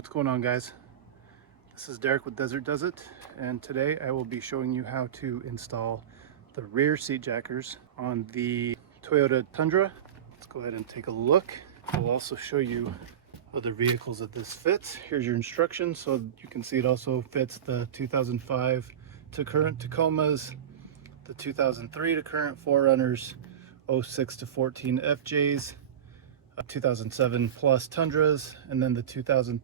what's going on, guys? This is Derek with Desert Does It, and today I will be showing you how to install the rear seat jackers on the Toyota Tundra. Let's go ahead and take a look. I'll also show you other vehicles that this fits. Here's your instructions, so you can see it also fits the 2005 to current Tacomas, the 2003 to current 4Runners, 06 to 14 FJs, 2007 plus Tundras, and then the 2003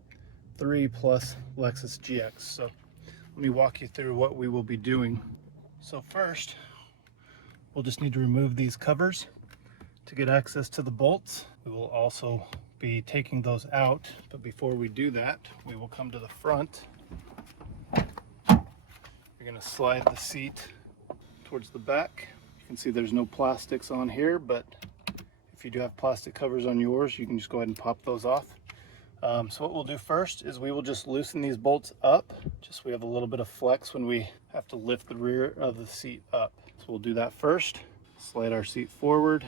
plus LexusGX. So let me walk you through what we will be doing. So first, we'll just need to remove these covers to get access to the bolts. We will also be taking those out, but before we do that, we will come to the front. You're going to slide the seat towards the back. You can see there's no plastics on here, but if you do have plastic covers on yours, you can just go ahead and pop those off. So what we'll do first is we will just loosen these bolts up, just so we have a little bit of flex when we have to lift the rear of the seat up. So we'll do that first. Slide our seat forward,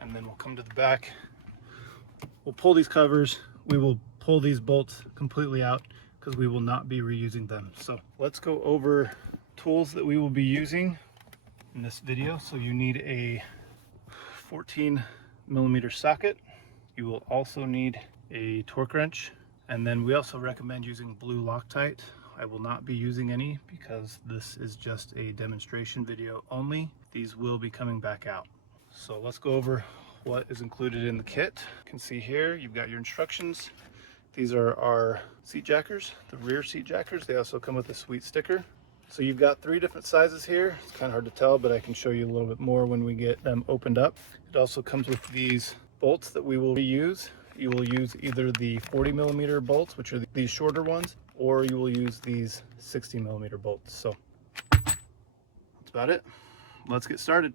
and then we'll come to the back. We'll pull these covers. We will pull these bolts completely out because we will not be reusing them. So let's go over tools that we will be using in this video. So you need a 14mm socket. You will also need a torque wrench, and then we also recommend using blue Loctite. I will not be using any because this is just a demonstration video only. These will be coming back out. So let's go over what is included in the kit. You can see here you've got your instructions. These are our seat jackers, the rear seat jackers. They also come with a sweet sticker. So you've got 3 different sizes here. It's kind of hard to tell, but I can show you a little bit more when we get them opened up. It also comes with these bolts that we will reuse. You will use either the 40mm bolts, which are these shorter ones, or you will use these 60mm bolts. So that's about it. Let's get started.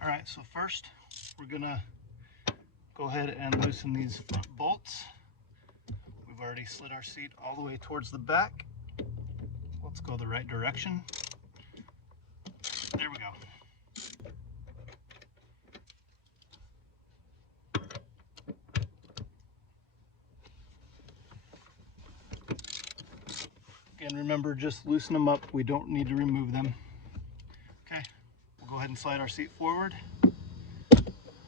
All right, so first we're gonna go ahead and loosen these front bolts. We've already slid our seat all the way towards the back. Let's go the right direction. There we go. Again, remember, just loosen them up. We don't need to remove them. Okay, we'll go ahead and slide our seat forward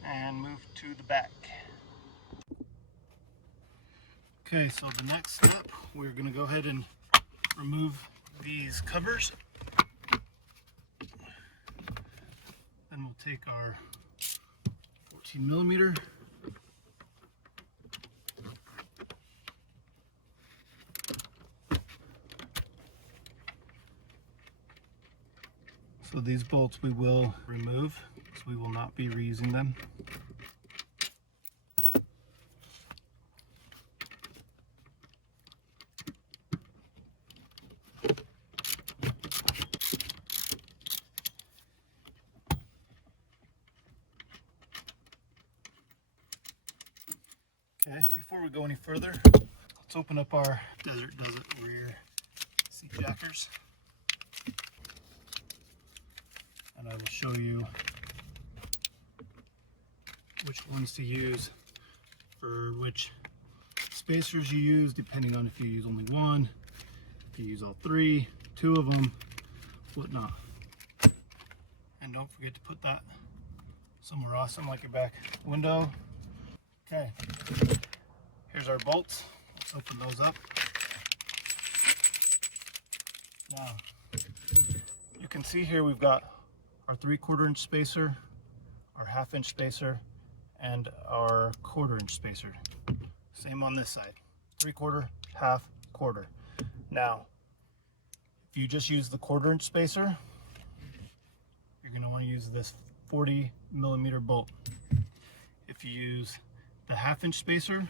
and move to the back. Okay, so the next step, we're going to go ahead and remove these covers. Then we'll take our 14mm. So these bolts we will remove, because we will not be reusing them. Okay, before we go any further, let's open up our Desert Does It rear seat jackers. And I will show you which ones to use for which spacers you use, depending on if you use only one, if you use all 3, 2 of them, whatnot. And don't forget to put that somewhere awesome like your back window. Okay, here's our bolts. Let's open those up. Now, you can see here we've got our 3/4 inch spacer, our 1/2 inch spacer, and our 1/4 inch spacer. Same on this side, 3/4, 1/2, 1/4. Now, if you just use the 1/4 inch spacer, you're going to want to use this 40mm bolt. If you use the 1/2 inch spacer,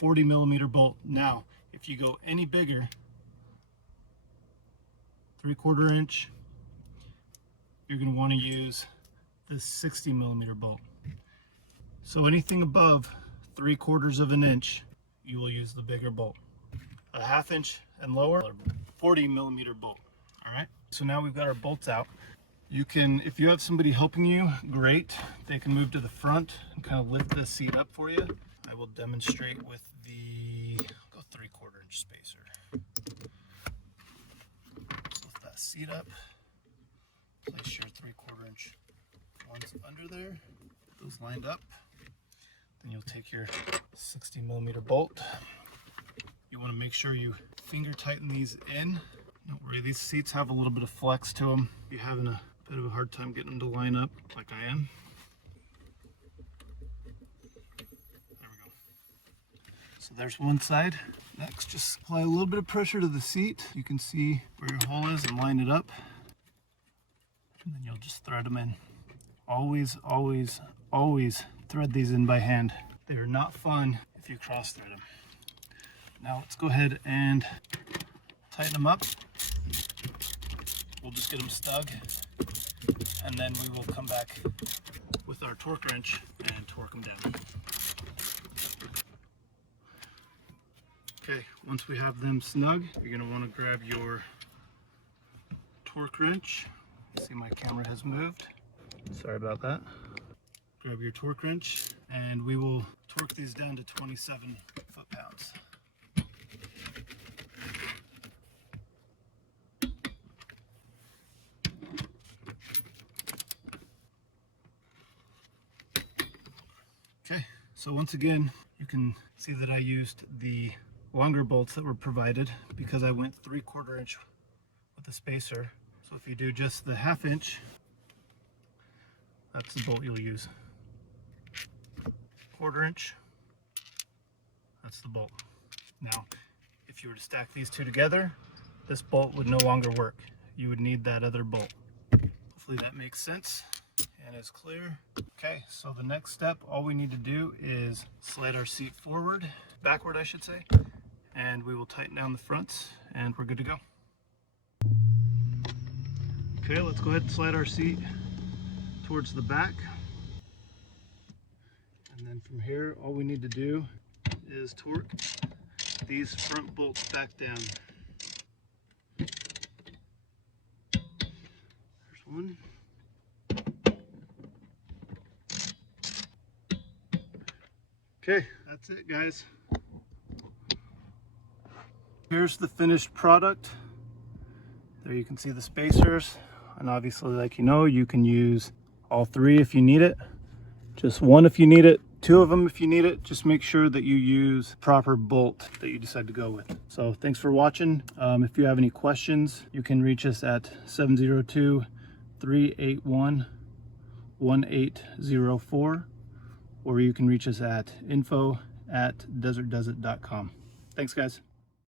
40mm bolt. Now, if you go any bigger, 3/4 inch, you're going to want to use this 60mm bolt. So anything above 3/4 of an inch, you will use the bigger bolt. A 1/2 inch and lower, 40mm bolt. All right. So now we've got our bolts out. You can, if you have somebody helping you, great. They can move to the front and kind of lift the seat up for you. I will demonstrate with the, I'll go 3/4 inch spacer. Lift that seat up. Place your 3/4 inch ones under there. Those lined up. Then you'll take your 60mm bolt. You want to make sure you finger tighten these in. Don't worry, these seats have a little bit of flex to them. If you're having a bit of a hard time getting them to line up, like I am. There we go. So there's one side. Next, just apply a little bit of pressure to the seat. You can see where your hole is and line it up. And then you'll just thread them in. Always, always, always thread these in by hand. They are not fun if you cross thread them. Now let's go ahead and tighten them up. We'll just get them snug, and then we will come back with our torque wrench and torque them down. Okay, once we have them snug, you're going to want to grab your torque wrench. See, my camera has moved. Sorry about that. Grab your torque wrench, and we will torque these down to 27 foot-pounds. Okay, so once again, you can see that I used the longer bolts that were provided because I went 3/4 inch with the spacer. So if you do just the 1/2 inch, that's the bolt you'll use. 1/4 inch, that's the bolt. Now, if you were to stack these two together, this bolt would no longer work. You would need that other bolt. Hopefully that makes sense and is clear. Okay, so the next step, all we need to do is slide our seat backward I should say, and we will tighten down the fronts and we're good to go. Okay, let's go ahead and slide our seat towards the back. And then from here, all we need to do is torque these front bolts back down. There's one. Okay, that's it, guys. Here's the finished product. There you can see the spacers, and obviously, like you know, you can use all three if you need it, just one if you need it, two of them if you need it. Just make sure that you use proper bolt that you decide to go with. So thanks for watching. If you have any questions, you can reach us at 702-381-1804, or you can reach us at info@desertdoesit.com. Thanks, guys.